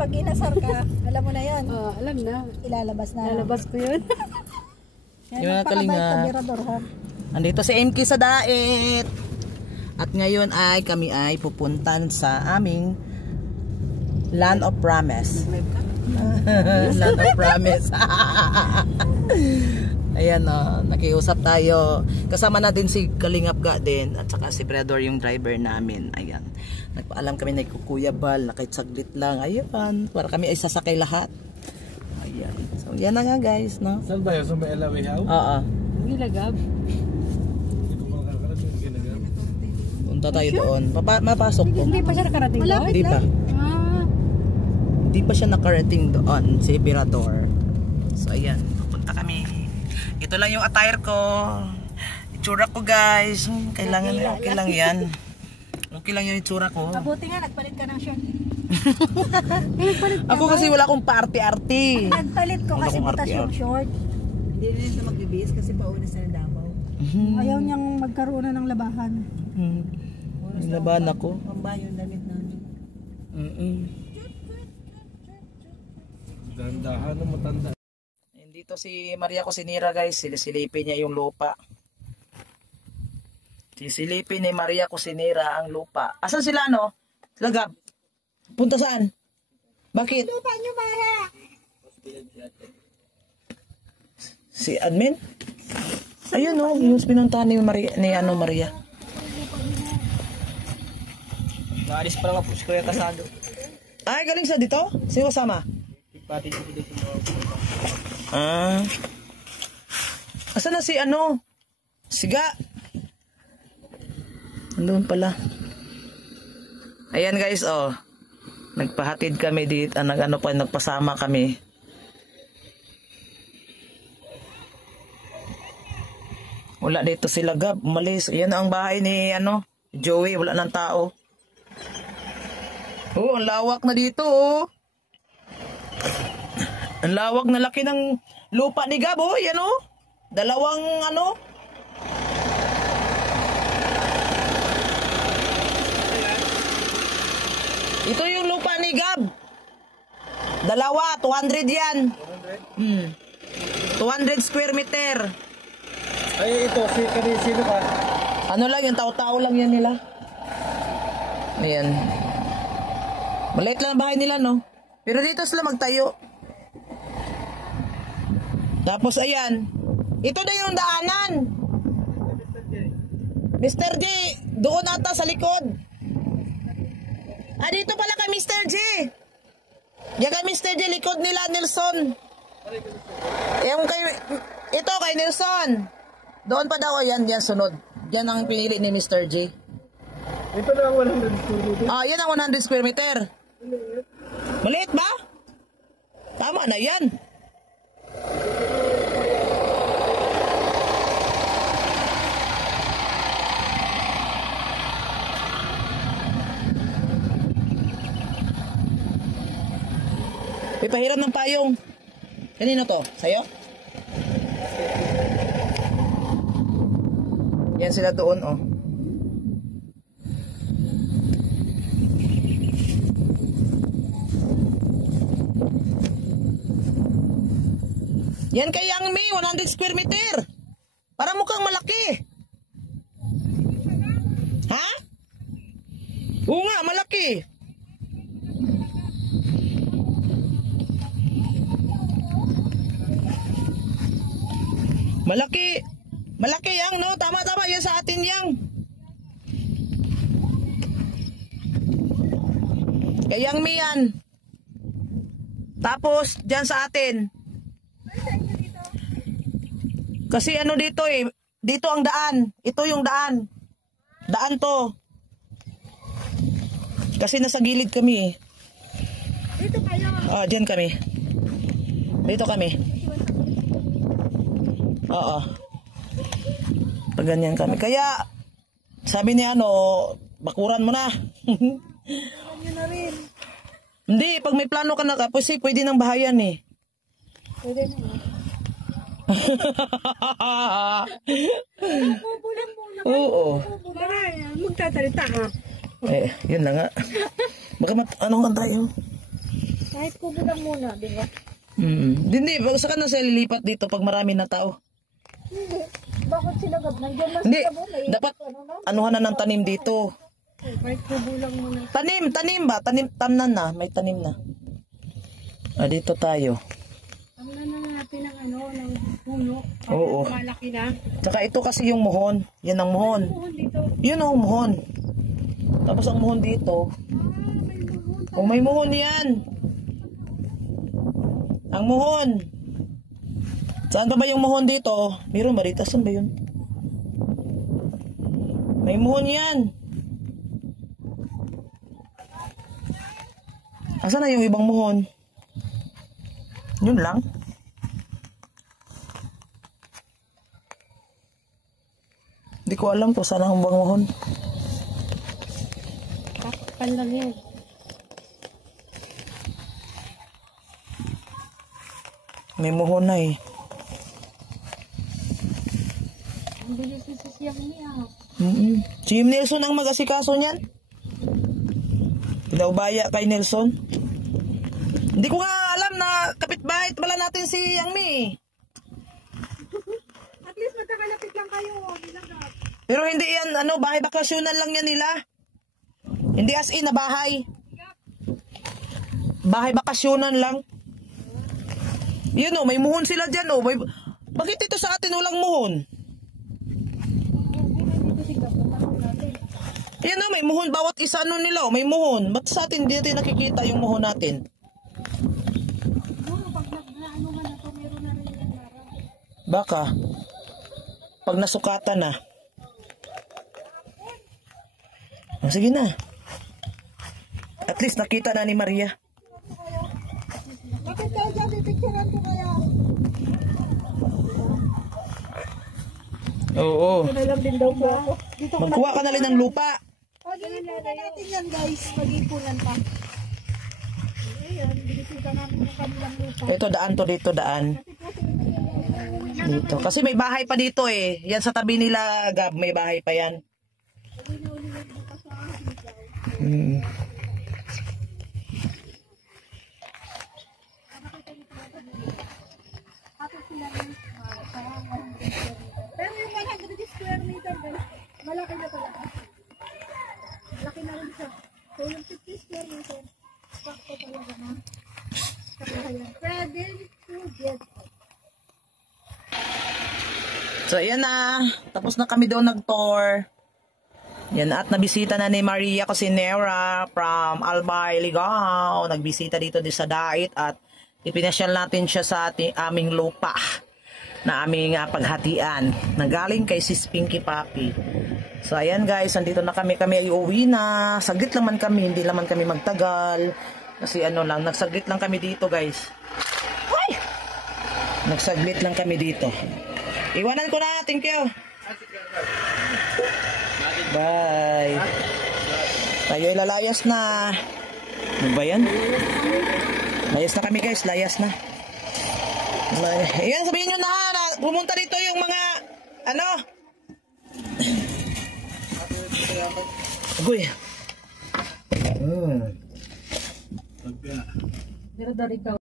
pag inasar ka, alam mo na yan. Alam na. Ilalabas na. Ilalabas ko yun. Yan, Yung kalinga. Andito si MK sa Daet. At ngayon ay kami ay pupuntan sa aming Land of Promise. Land of Promise. Ayan o, nakiusap tayo. Kasama na din si Kalingap Ga din. At saka si Predor yung driver namin. Ayan. Nagpaalam kami na Kuya Bal na kahit saglit lang. Ayan. Para kami ay sasakay lahat. Ayan. So yan na nga guys, no? Saan ba yun? Sa may Alaway House? Oo. Nilagab. Punta tayo doon. Mapasok po. Hindi pa siya nakarating doon? Hindi pa. Hindi pa siya nakarating doon. Si Pirador. So ayan. Pupunta kami. Ito lang yung attire ko. Itsura ko guys. Kailangan okay lang yan. Okay lang yung itsura ko. Mabuti nga, nagpalit ka ng short. Ako kasi wala akong party-arty. Nagpalit ko kasi butas yung short. Hindi na rin siya magbibihis kasi pauna sa Davao. Ayaw niyang magkaroon na ng labahan. Laban ako. Pamba yung damit namin. Dandahan ng matanda. Dito si Maria Cusinera guys. Silipin niya yung lupa. Sisilipin ni Maria Cusinera ang lupa. Asan sila no? Sila Gab? Punta saan? Bakit? Lupa niyo Mara! Si admin? Ayun o, yung pinuntahan ni Maria, Maria. Naalis pa lang po si Kuya Kasado. Ay, galing siya dito? Sino kasama? Pati dito sa Asan na si Siga? Andun pala. Ayan guys, oh. Nagpahatid kami dito, nagpasama kami. Wala dito sila Gab, umalis. Yan ang bahay ni Joey, wala ng tao. Oh, ang lawak na dito oh. Ang lawak na laki ng lupa ni Gab oh, yan oh. Dalawang Ito yung lupa ni Gab. Dalawa, 200 yan. 200 square meter. Ay, ito, sino ka? Ano lang yung tao-tao lang yan nila. Ayan. Maliit lang ang bahay nila, no? Pero dito sila magtayo. Tapos, ayan. Ito na yung daanan. Mr. J, doon ata sa likod. Dito pala kay Mr. J. Yan kay Mr. J, likod nila, Nelson. Ito kay Nelson. Doon pa daw, yan sunod. Yan ang pinili ni Mr. J. Ito na ang 100 square meter. Yan ang 100 square meter. Maliit ba? Tama na yan. Pahiram ng payong. Kanino to? Sa'yo? Yan sila doon, oh. Yan kay Yang Mi, 100 square meter. Para mukhang malaki. Ha? Oo nga, malaki. Malaki yang, no? Tama, yan sa atin yang. Kay Yang Mi yan. Tapos, dyan sa atin. Kasi dito dito ang daan. Ito yung daan. Daan to. Kasi nasa gilid kami Dito kayo. Dyan kami. Dito kami. Oo. Pag ganyan kami. Kaya, sabi ni bakuran mo na. Yun na rin. Hindi, pag may plano ka na pwede ng bahayan eh. Pwede na. Oo. Magtatalita ka. Yun na nga. Baka ano ka tayo? Kahit kubo lang muna, di ba? Hindi, saka na sila lilipat dito pag marami na tao. Hindi. Bakit sila gab? Nandiyan na Hindi, sila mo. May dapat anuhan na ng tanim dito. kahit kubo lang muna. Tanim ba? Tamnan na, may tanim na. Dito tayo. Ang na natin ng ng puno. Oo. Malaki na. Tsaka ito kasi yung muhon. Yan ang muhon. Puhon dito. Yun ang muhon. Tapos ang muhon dito. Oh, may muhon yan. Ang muhon. Saan ba yung muhon dito? Meron ba dito? Saan ba yun? May muhon yan. Asan na yung ibang muhon? Yun lang. Hindi ko alam kung saan ang ibang muhon. Takpan lang yan. May muhon na eh. Ang bilis ni Sisiyang niya. Si Nelson ang mag-asikaso niyan. Pinaubaya kay Nelson. Hindi ko nga alam na kapitbahay pala natin si Yangmi. At least magkakalapit lang kayo. Bilagap. Pero hindi yan, bahay bakasyonan lang yan nila. Hindi as in na bahay. Bahay bakasyonan lang. Yun may muhon sila dyan bakit ito sa atin walang muhon? Yan may muhon. Bawat isa nila may muhon. Ba't sa atin hindi natin nakikita yung muhon natin? Baka. Pag nasukatan na. Sige na. At least nakita na ni Maria. Bakit kayo dyan? Pipicturean ko kaya. Oo. Alam din daw po ako. Dito ko Magkuha ka na rin ng lupa. pag-iipunan natin yan guys. Pag-iipunan pa. Ayan, binisitan namin yung kanilang lupa. Ito daan to dito daan. Dito. Kasi may bahay pa dito eh. Yan sa tabi nila, Gab, may bahay pa yan. Pero yung 100 square meter guys, malaki na talaga. Malaki na rin siya. So yung 50 square meter, sakto talaga na. Pwede to get out. So ayan na. Tapos na kami doon nag-tour. Yan at nabisita na ni Maria Cosinera from Albay, Ligao. Nagbisita dito din sa Dait at ipinasyal natin siya sa aming lupa na aming paghatian. Nagaling kay Sis Pinky Papi. So ayan guys, andito na kami ay uuwi na. Saglit naman kami, hindi naman kami magtagal. Kasi nagsaglit lang kami dito guys. Ay! Nagsaglit lang kami dito. Iwanan ko na, thank you. Bye. Tayo lalayas na. Ano ba yan? Layas na kami guys, layas na. Ayan, sabihin nyo na, pumunta dito yung mga, Agoy. Pero dari ka.